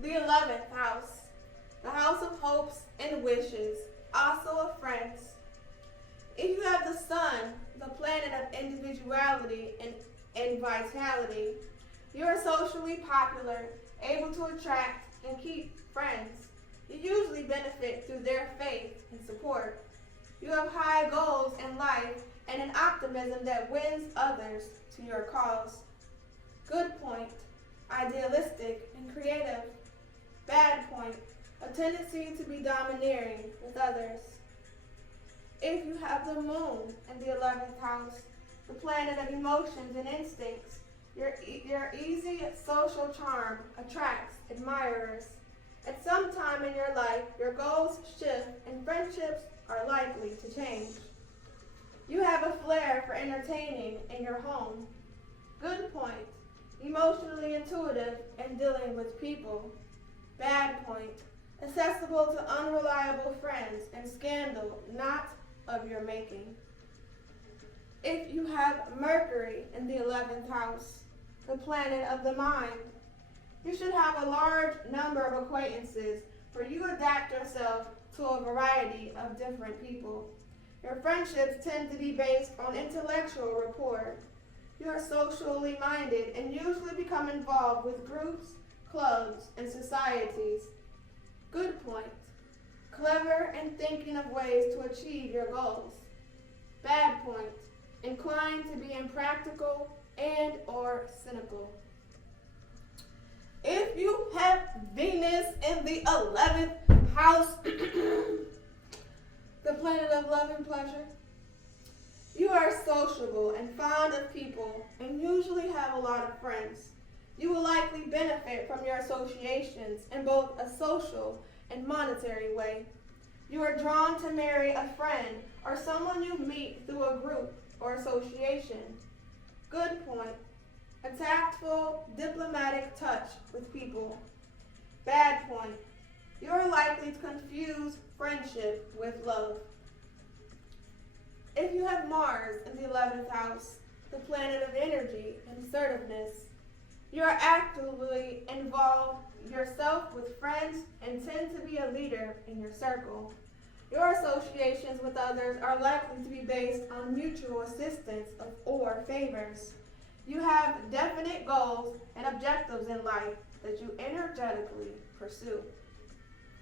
The 11th house, the house of hopes and wishes, also of friends. If you have the sun, the planet of individuality and vitality, you are socially popular, able to attract and keep friends. You usually benefit through their faith and support. You have high goals in life and an optimism that wins others to your cause. Good point, idealistic and creative. Bad point, a tendency to be domineering with others. If you have the moon in the 11th house, the planet of emotions and instincts, your easy social charm attracts admirers. At some time in your life, your goals shift and friendships are likely to change. You have a flair for entertaining in your home. Good point, emotionally intuitive and dealing with people. Bad point, accessible to unreliable friends and scandal not of your making. If you have Mercury in the 11th house, the planet of the mind, you should have a large number of acquaintances, for you adapt yourself to a variety of different people. Your friendships tend to be based on intellectual rapport. You are socially minded and usually become involved with groups, clubs, and societies. Good point. Clever and thinking of ways to achieve your goals. Bad point. Inclined to be impractical and or cynical. If you have Venus in the 11th house, the planet of love and pleasure, you are sociable and fond of people and usually have a lot of friends. You will likely benefit from your associations in both a social and monetary way. You are drawn to marry a friend or someone you meet through a group or association. Good point. A tactful, diplomatic touch with people. Bad point. You are likely to confuse friendship with love. If you have Mars in the 11th house, the planet of energy and assertiveness, you are actively involved yourself with friends and tend to be a leader in your circle. Your associations with others are likely to be based on mutual assistance or favors. You have definite goals and objectives in life that you energetically pursue.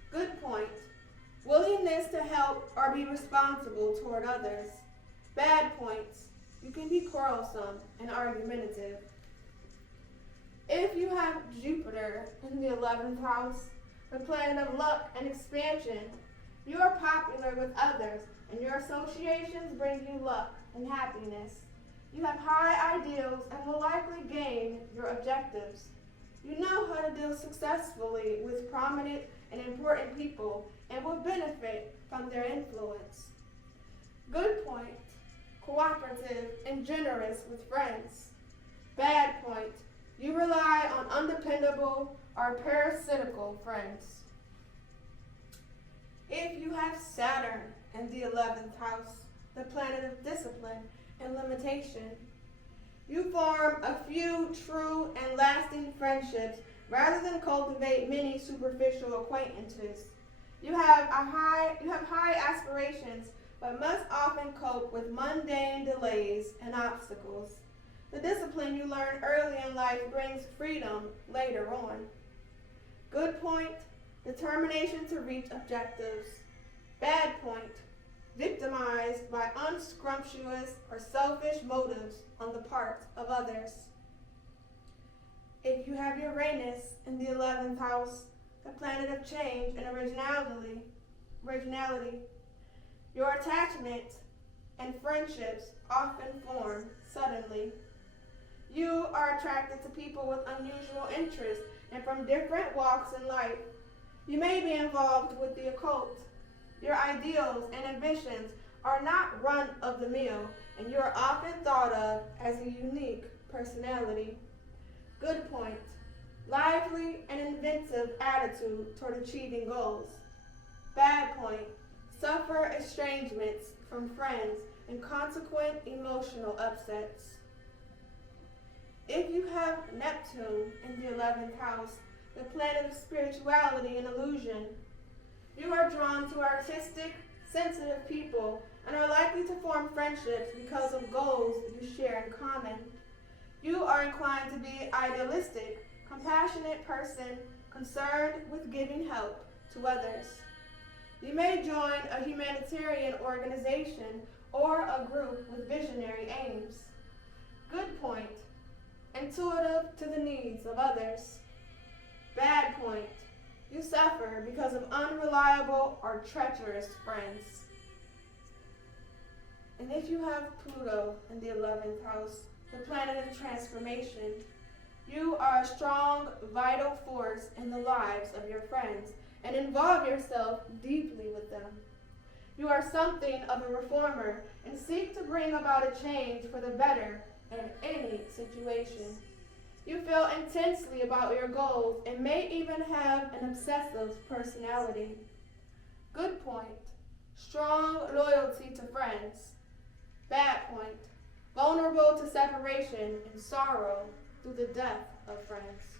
Good point. Willingness to help or be responsible toward others. Bad points. You can be quarrelsome and argumentative. If you have Jupiter in the 11th house, the planet of luck and expansion, you are popular with others and your associations bring you luck and happiness. You have high ideals and will likely gain your objectives. You know how to deal successfully with prominent and important people and will benefit from their influence. Good point. Cooperative and generous with friends. Bad point. You rely on undependable or parasitical friends. If you have Saturn in the 11th house, the planet of discipline and limitation, you form a few true and lasting friendships rather than cultivate many superficial acquaintances. You have high aspirations, but must often cope with mundane delays and obstacles. The discipline you learn early in life brings freedom later on. Good point, determination to reach objectives. Bad point, victimized by unscrumptious or selfish motives on the part of others. If you have Uranus in the 11th house, the planet of change and originality, your attachment and friendships often form suddenly. You are attracted to people with unusual interests and from different walks in life. You may be involved with the occult. Your ideals and ambitions are not run of the mill, and you are often thought of as a unique personality. Good point. Lively and inventive attitude toward achieving goals. Bad point. Suffer estrangements from friends and consequent emotional upsets. If you have Neptune in the 11th house, the planet of spirituality and illusion. You are drawn to artistic, sensitive people and are likely to form friendships because of goals you share in common. You are inclined to be idealistic, compassionate person concerned with giving help to others. You may join a humanitarian organization or a group with visionary aims. Good point. Intuitive to the needs of others. Bad point. You suffer because of unreliable or treacherous friends. And if you have Pluto in the 11th house, the planet of transformation, you are a strong, vital force in the lives of your friends and involve yourself deeply with them. You are something of a reformer and seek to bring about a change for the better in any situation. You feel intensely about your goals and may even have an obsessive personality. Good point. Strong loyalty to friends. Bad point. Vulnerable to separation and sorrow through the death of friends.